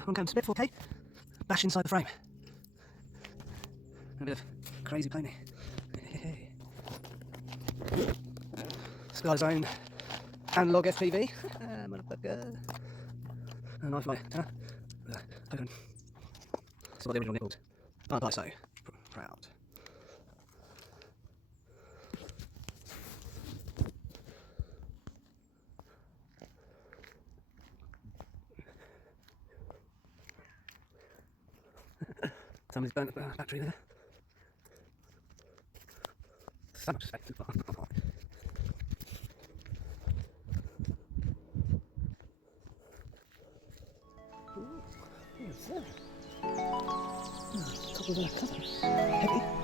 one cam split 4K, bash inside the frame. A bit of crazy planing. Sky's own analogue FPV. Motherfucker. And I fly. That's what the original nipples. Aren't I so proud? Somebody's burnt the battery there. So much space. Top of the cover. Heavy.